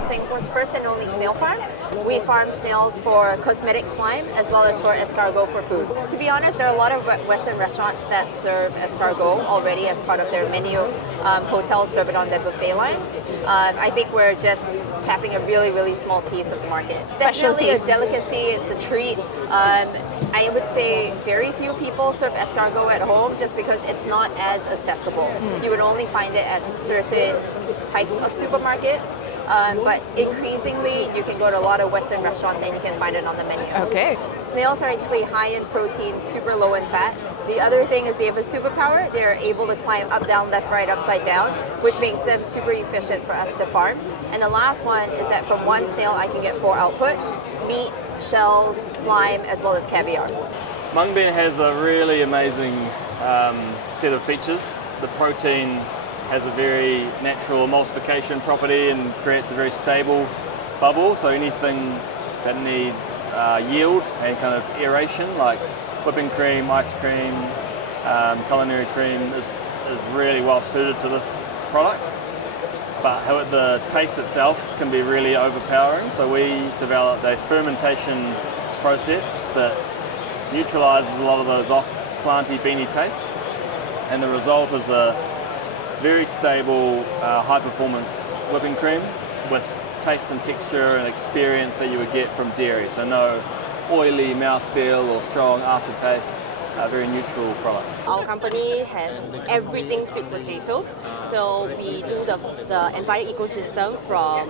Singapore's first and only snail farm. We farm snails for cosmetic slime as well as for escargot for food. To be honest, there are a lot of Western restaurants that serve escargot already as part of their menu. Hotels serve it on their buffet lines. I think we're just tapping a really, really small piece of the market. It's definitely a delicacy, it's a treat. I would say very few people serve escargot at home just because it's not as accessible. You would only find it at certain types of supermarkets, but increasingly you can go to a lot of Western restaurants and you can find it on the menu. Okay. Snails are actually high in protein, super low in fat. The other thing is they have a superpower. They're able to climb up, down, left, right, upside down, which makes them super efficient for us to farm. And the last one is that from one snail I can get 4 outputs: meat, shells, slime, as well as caviar. Mung bean has a really amazing set of features. The protein has a very natural emulsification property and creates a very stable bubble, so anything that needs yield and kind of aeration, like whipping cream, ice cream, culinary cream, is really well suited to this product. But the taste itself can be really overpowering, so we developed a fermentation process that neutralizes a lot of those off-planty beany tastes, and the result is a very stable, high-performance whipping cream with taste and texture and experience that you would get from dairy. So no oily mouthfeel or strong aftertaste. A very neutral product. Our company has everything sweet potatoes, so we do the entire ecosystem from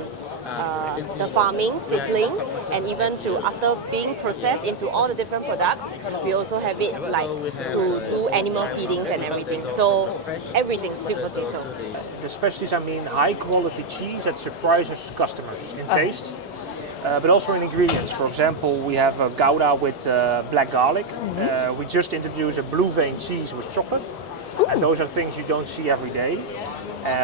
the farming, seedling, and even to after being processed into all the different products. We also have it like to do animal feedings and everything. So everything sweet potatoes. The specialties, I mean high quality cheese that surprises customers in taste. But also in ingredients. For example, we have a Gouda with black garlic. We just introduced a blue vein cheese with chocolate. And those are things you don't see every day.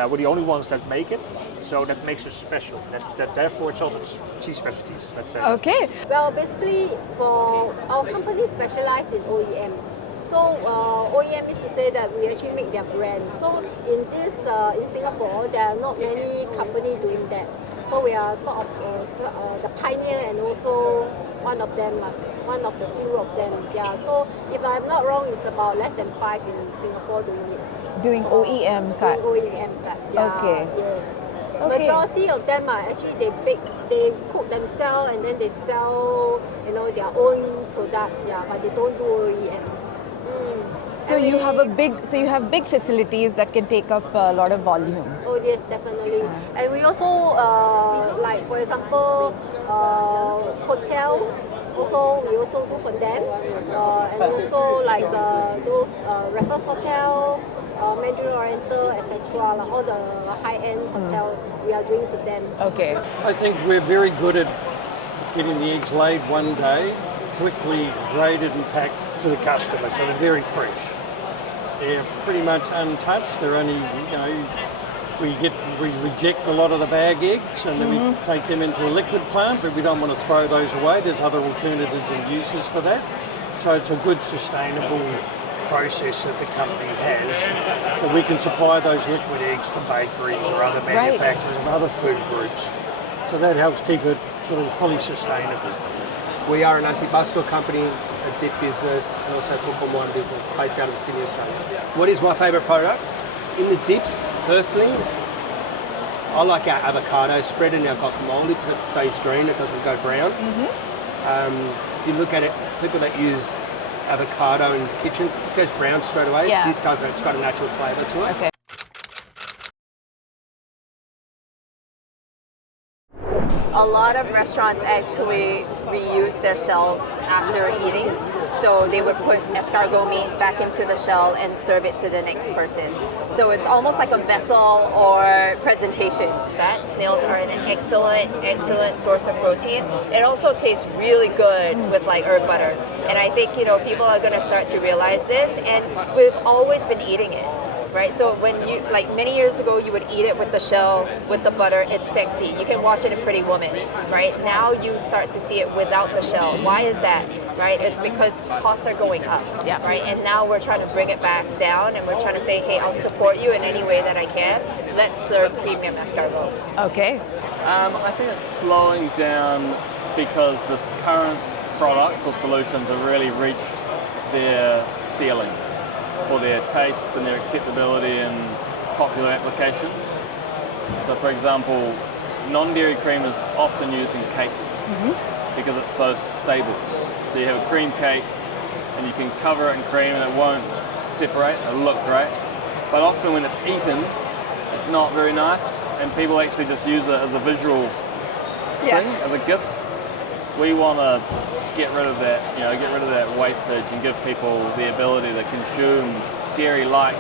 We're the only ones that make it, so that makes us special. That therefore it's also cheese specialties, let's say. Okay. Well, basically, for our company specializes in OEM. So OEM is to say that we actually make their brand. So in Singapore, there are not many companies doing that. So we are sort of the pioneer and also one of them, one of the few of them. Yeah. So if I'm not wrong, it's about less than 5 in Singapore doing it. Doing OEM cut. Doing OEM cut. Yeah. Okay. Yes. Okay. Majority of them are actually they cook themselves and then they sell their own product. Yeah, but they don't do OEM. So you have big facilities that can take up a lot of volume. Oh yes, definitely. And we also like for example hotels. We also do for them, and also like those Raffles Hotel, Mandarin Oriental, etc. All the high-end hotel we are doing for them. Okay. I think we're very good at getting the eggs laid one day, quickly graded and packed to the customer, so they're very fresh. They're pretty much untouched. They're only, we reject a lot of the bag eggs and then we take them into a liquid plant, but we don't want to throw those away. There's other alternatives and uses for that. So it's a good sustainable process that the company has, that we can supply those liquid eggs to bakeries or other manufacturers and other food groups. So that helps keep it sort of fully sustainable. We are an anti-bustle company, a dip business, and also a cook and wine business based out of Sydney, Australia. What is my favourite product? In the dips, personally, I like our avocado spread and our guacamole because it stays green, it doesn't go brown. You look at it, people that use avocado in kitchens, it goes brown straight away. Yeah. This doesn't, it's got a natural flavour to it. Okay. A lot of restaurants actually reuse their shells after eating. So they would put escargot meat back into the shell and serve it to the next person. So it's almost like a vessel or presentation. That snails are an excellent source of protein. It also tastes really good with like herb butter. And I think, people are gonna start to realize this, and we've always been eating it. Right, so when you, like many years ago, you would eat it with the shell, with the butter, it's sexy. You can watch it in Pretty Woman, right? Now you start to see it without the shell. Why is that, right? It's because costs are going up, right? And now we're trying to bring it back down and we're trying to say, hey, I'll support you in any way that I can. let's serve premium escargot. Okay. I think it's slowing down because the current products or solutions have really reached their ceiling for their tastes and their acceptability in popular applications. So for example, non-dairy cream is often used in cakes because it's so stable. So you have a cream cake and you can cover it in cream and it won't separate, it'll look great. But often when it's eaten, it's not very nice and people actually just use it as a visual thing, as a gift. We want to get rid of that, get rid of that wastage and give people the ability to consume dairy-like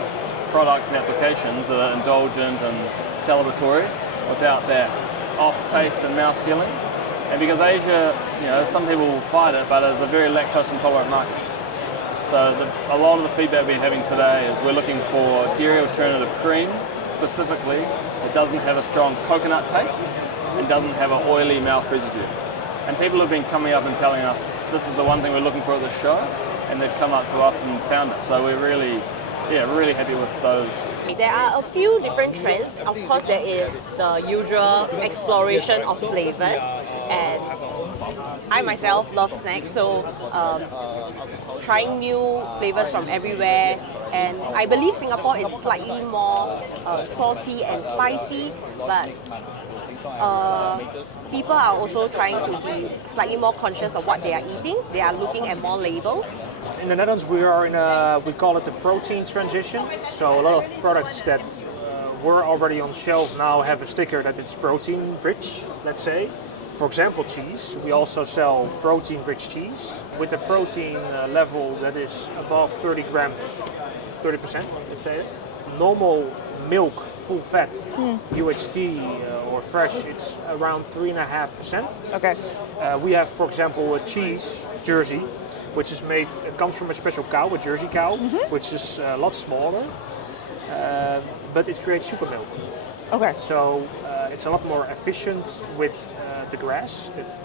products and applications that are indulgent and celebratory without that off taste and mouth feeling. And because Asia, some people will fight it, but it's a very lactose intolerant market. So a lot of the feedback we're having today is we're looking for dairy alternative cream specifically that doesn't have a strong coconut taste and doesn't have an oily mouth residue. And people have been coming up and telling us this is the one thing we're looking for at the show, and they've come up to us and found it. So we're really happy with those. There are a few different trends. Of course, there is the usual exploration of flavors, and I myself love snacks, so trying new flavors from everywhere. And I believe Singapore is slightly more salty and spicy, but people are also trying to be slightly more conscious of what they are eating. They are looking at more labels. In the Netherlands, we are we call it a protein transition. So a lot of products that were already on shelf now have a sticker that it's protein rich, let's say. For example, cheese. We also sell protein rich cheese with a protein level that is above 30 grams, 30%, let's say. Normal milk, full fat, UHT or fresh, it's around 3.5%. Okay. We have, for example, a cheese, Jersey, which is made, it comes from a special cow, a Jersey cow, which is a lot smaller, but it creates super milk. Okay. So it's a lot more efficient with the grass that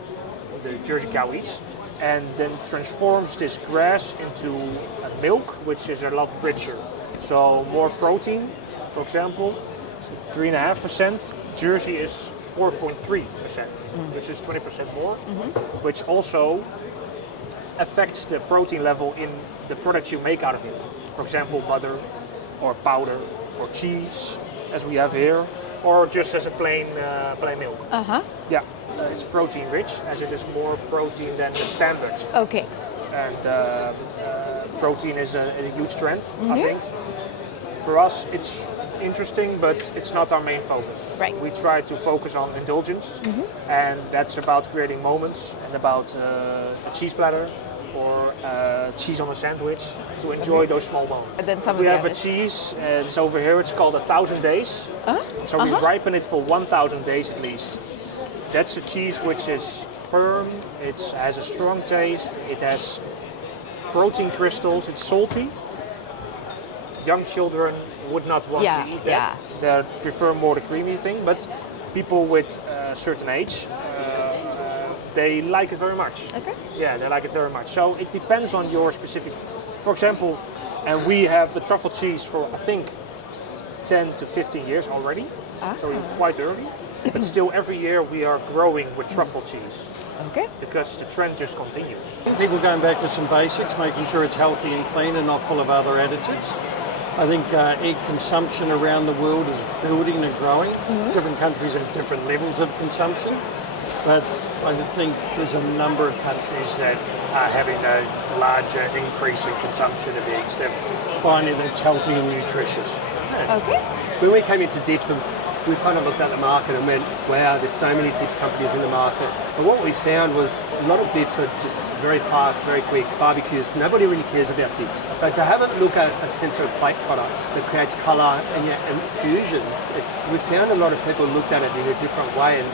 the Jersey cow eats, and then transforms this grass into a milk, which is a lot richer. So more protein, for example, 3.5%. Jersey is 4.3%, which is 20% more, which also affects the protein level in the products you make out of it. For example, butter or powder or cheese, as we have here, or just as a plain milk. Yeah, it's protein rich, as it is more protein than the standard. Okay. And protein is a huge trend, I think. For us, it's interesting, but it's not our main focus. Right. We try to focus on indulgence, and that's about creating moments and about a cheese platter or cheese on a sandwich to enjoy those small moments. And then some we of the have a others. cheese, it's over here, it's called 1,000 days. So we ripen it for 1,000 days at least. That's a cheese which is firm, it has a strong taste, it has protein crystals, it's salty. Young children would not want to eat that. They prefer more the creamy thing, but people with a certain age, they like it very much. Okay. Yeah, they like it very much. So it depends on your specific. For example, and we have the truffle cheese for I think 10 to 15 years already. So we're quite early, but still every year we are growing with truffle cheese. Okay. Because the trend just continues. People going back to some basics, making sure it's healthy and clean and not full of other additives. I think egg consumption around the world is building and growing. Different countries have different levels of consumption, but I think there's a number of countries that are having a larger increase in consumption of eggs. They're finding that it's healthy and nutritious. Okay. When we came into dips, we kind of looked at the market and went, wow, there's so many dip companies in the market. But what we found was a lot of dips are just very fast, very quick. Barbecues, nobody really cares about dips. So to have a look at a centre plate product that creates colour and fusions, we found a lot of people looked at it in a different way and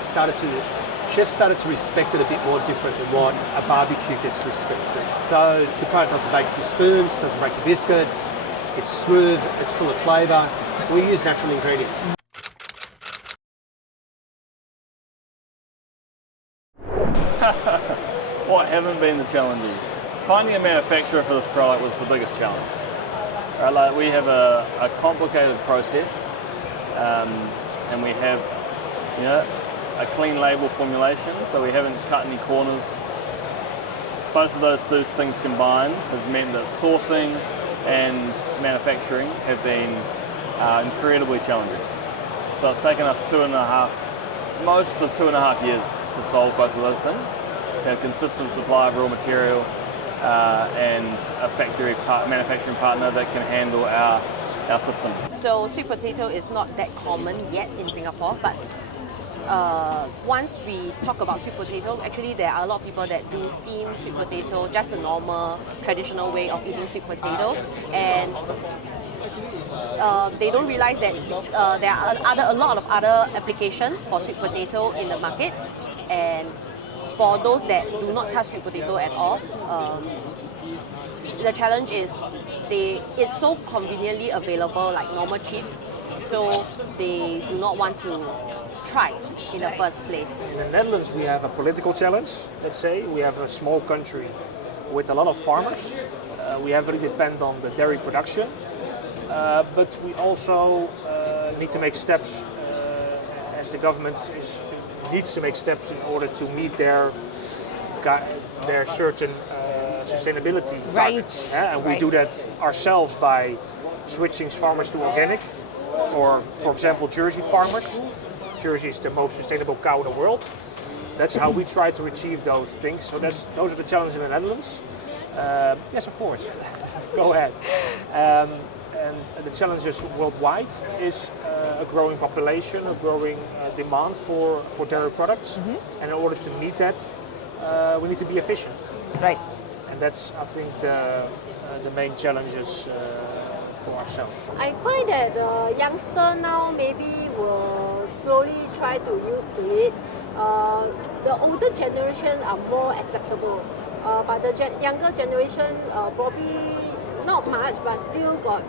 chefs started to respect it a bit more different than what a barbecue gets respected. So the product doesn't break your spoons, doesn't break your biscuits, it's smooth, it's full of flavour. We use natural ingredients. What haven't been the challenges? Finding a manufacturer for this product was the biggest challenge. Right, like we have a complicated process and we have, a clean label formulation, so we haven't cut any corners. Both of those two things combined has meant that sourcing and manufacturing have been incredibly challenging. So it's taken us most of 2.5 years to solve both of those things, to have consistent supply of raw material and a manufacturing partner that can handle our system. So sweet potato is not that common yet in Singapore, but once we talk about sweet potato, actually there are a lot of people that do steamed sweet potato, just the normal traditional way of eating sweet potato, and they don't realize that there are a lot of other applications for sweet potato in the market, and for those that do not touch sweet potato at all, the challenge is it's so conveniently available like normal chips, so they do not want to try in the first place. In the Netherlands we have a political challenge, let's say. We have a small country with a lot of farmers. We heavily depend on the dairy production, but we also need to make steps as the government needs to make steps in order to meet their certain sustainability targets. And we do that ourselves by switching farmers to organic, or for example Jersey farmers. Jersey is the most sustainable cow in the world. That's how we try to achieve those things. So those are the challenges in the Netherlands. Yes, of course. Go ahead. And the challenges worldwide is a growing population, a growing demand for dairy products. And in order to meet that, we need to be efficient. Right. And that's, I think, the main challenges for ourselves. I find that the youngster now maybe will slowly try to use to it. The older generation are more acceptable, but the younger generation probably not much, but still got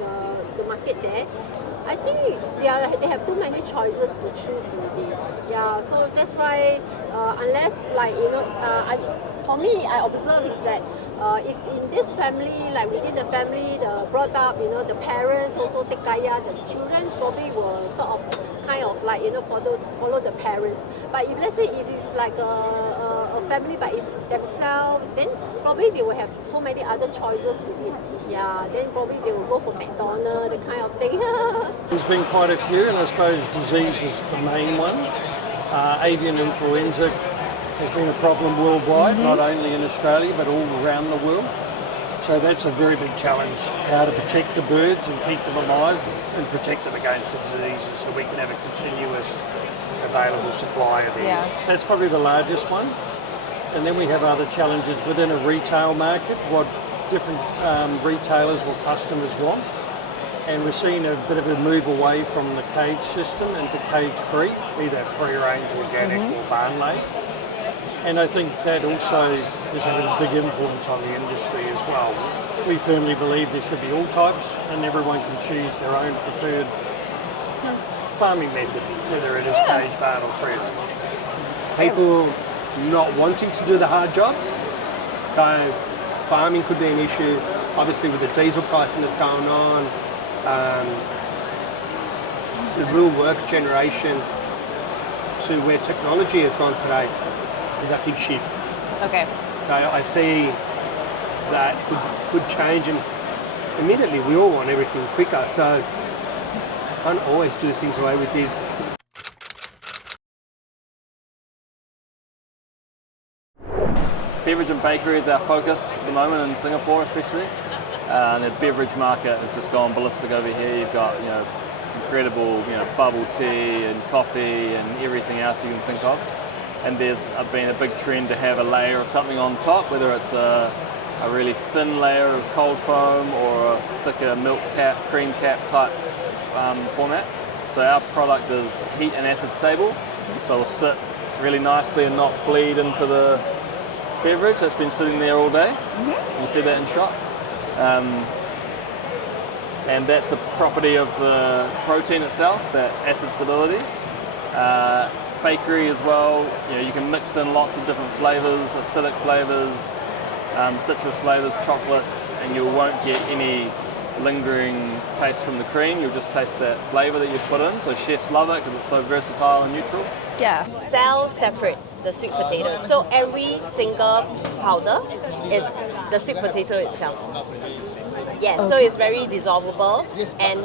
the market there. I think they have too many choices to choose already. Yeah, so that's why unless for me, I observe is that if in this family, like within the family, the brought up, the parents also take kaya, the children probably will sort of kind of like follow the parents. But if let's say if it's like a family but it's themselves, then probably they will have so many other choices. Yeah, then probably they will go for McDonald's, the kind of thing. There's been quite a few, and I suppose disease is the main one. Avian influenza has been a problem worldwide, not only in Australia but all around the world. So that's a very big challenge, how to protect the birds and keep them alive and protect them against the diseases so we can have a continuous available supply of them. Yeah. That's probably the largest one. And then we have other challenges within a retail market, what different retailers or customers want. And we're seeing a bit of a move away from the cage system into cage-free, either free-range, organic or barn-laid. And I think that also is having a big influence on the industry as well. We firmly believe there should be all types and everyone can choose their own preferred farming method, whether it is cage, barn or free range. People not wanting to do the hard jobs, so farming could be an issue, obviously with the diesel pricing that's going on. The real work generation to where technology has gone today is a big shift. Okay. So I see that could change, and immediately we all want everything quicker, so can't always do things the way we did. Beverage and bakery is our focus at the moment in Singapore, especially. And the beverage market has just gone ballistic over here. You've got incredible bubble tea and coffee and everything else you can think of. And there's been a big trend to have a layer of something on top, whether it's a really thin layer of cold foam or a thicker milk cap, cream cap type format. So our product is heat and acid stable, so it'll sit really nicely and not bleed into the beverage that's been sitting there all day. You see that in shot. And that's a property of the protein itself, that acid stability. Bakery as well, you can mix in lots of different flavors, acidic flavors, citrus flavors, chocolates, and you won't get any lingering taste from the cream. You'll just taste that flavour that you've put in. So chefs love it because it's so versatile and neutral. Yeah. Sell separate the sweet potato. So every single powder is the sweet potato itself. Yes, so it's very dissolvable, and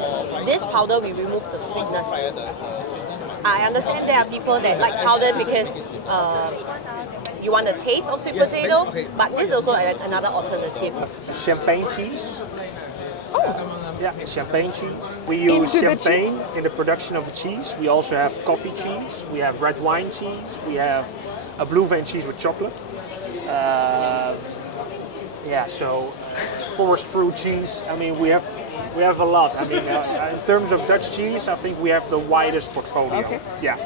this powder will remove the sweetness. I understand there are people that like powder because you want the taste of sweet potato, but this is also another alternative. Champagne cheese. Oh. Yeah, champagne cheese. We use Into the champagne in the production of the cheese. We also have coffee cheese. We have red wine cheese. We have a blue vein cheese with chocolate. Yeah, so forest fruit cheese. I mean, we have a lot. I mean, in terms of Dutch cheese, I think we have the widest portfolio. Okay. Yeah,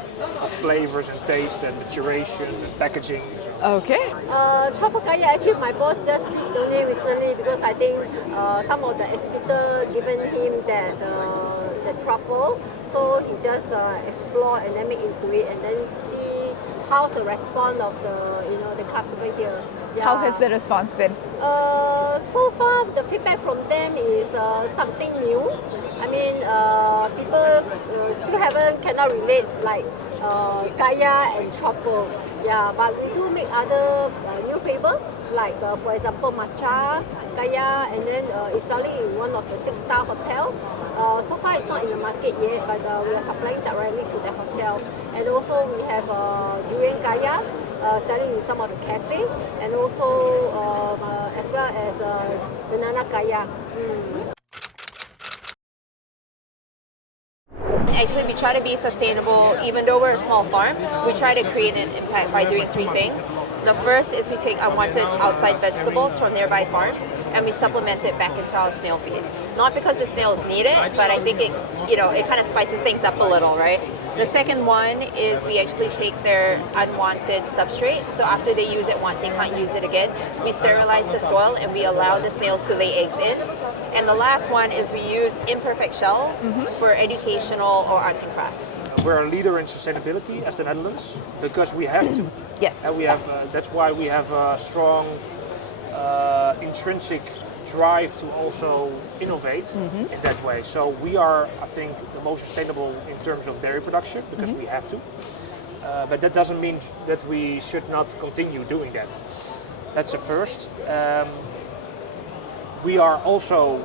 of flavors and taste and maturation and packaging. Okay. Truffle kaya, actually my boss just did only recently because I think some of the exhibitor given him the truffle, so he just explore and then make into it and then see how's the response of the customer here. Yeah. How has the response been? So far, the feedback from them is something new. I mean, people still cannot relate like kaya and truffle. Yeah, but we do make other new flavor like for example matcha, kaya, and then it's selling in one of the 6-star hotel. So far, it's not in the market yet, but we are supplying directly to the hotel. And also we have durian kaya. Selling in some of the cafe, and also as well as banana kaya. Actually, we try to be sustainable. Even though we're a small farm, we try to create an impact by doing 3 things. The first is we take unwanted outside vegetables from nearby farms and we supplement it back into our snail feed. Not because the snails need it, but I think it kind of spices things up a little, right? The second one is we actually take their unwanted substrate. So after they use it once, they can't use it again. We sterilize the soil and we allow the snails to lay eggs in. And the last one is we use imperfect shells for educational or arts and crafts. We're a leader in sustainability as the Netherlands because we have to. Yes. And we have. That's why we have a strong intrinsic drive to also innovate in that way. So we are, I think, the most sustainable in terms of dairy production because we have to. But that doesn't mean that we should not continue doing that. That's a first. We are also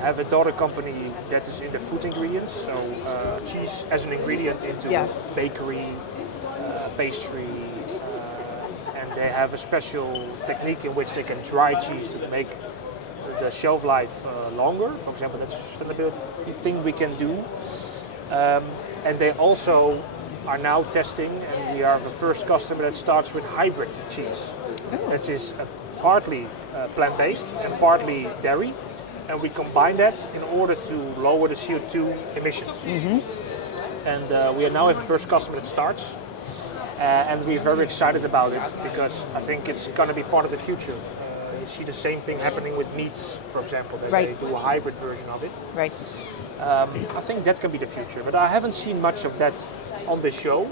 have a daughter company that is in the food ingredients, so cheese as an ingredient into bakery, pastry, and they have a special technique in which they can dry cheese to make the shelf life longer. For example, that's a sustainability thing we can do. And they also are now testing, and we are the first customer that starts with hybrid cheese. That is partly plant-based and partly dairy, and we combine that in order to lower the CO2 emissions. And we are now the first customer that starts, and we're very excited about it because I think it's going to be part of the future. You see the same thing happening with meats, for example, that they do a hybrid version of it. Right. I think that can be the future, but I haven't seen much of that on this show.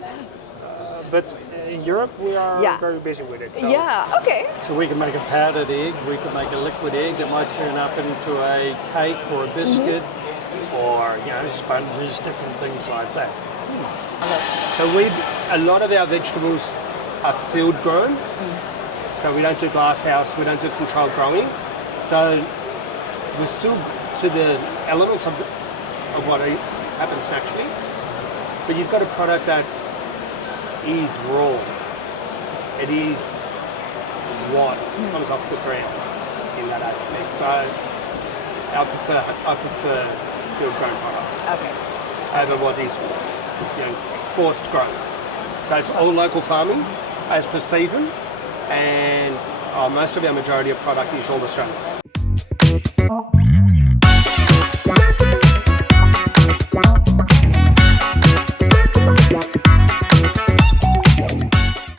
But in Europe, we are very busy with it. So. Yeah, okay. So we can make a powdered egg, we can make a liquid egg that might turn up into a cake or a biscuit or, sponges, different things like that. So a lot of our vegetables are field grown. So we don't do glass house, we don't do controlled growing. So we're still to the elements of what happens naturally. But you've got a product that is raw. It is what comes off the ground in that aspect. So I prefer field grown product over what is forced grown. So it's all local farming as per season, and most of our majority of product is all Australian.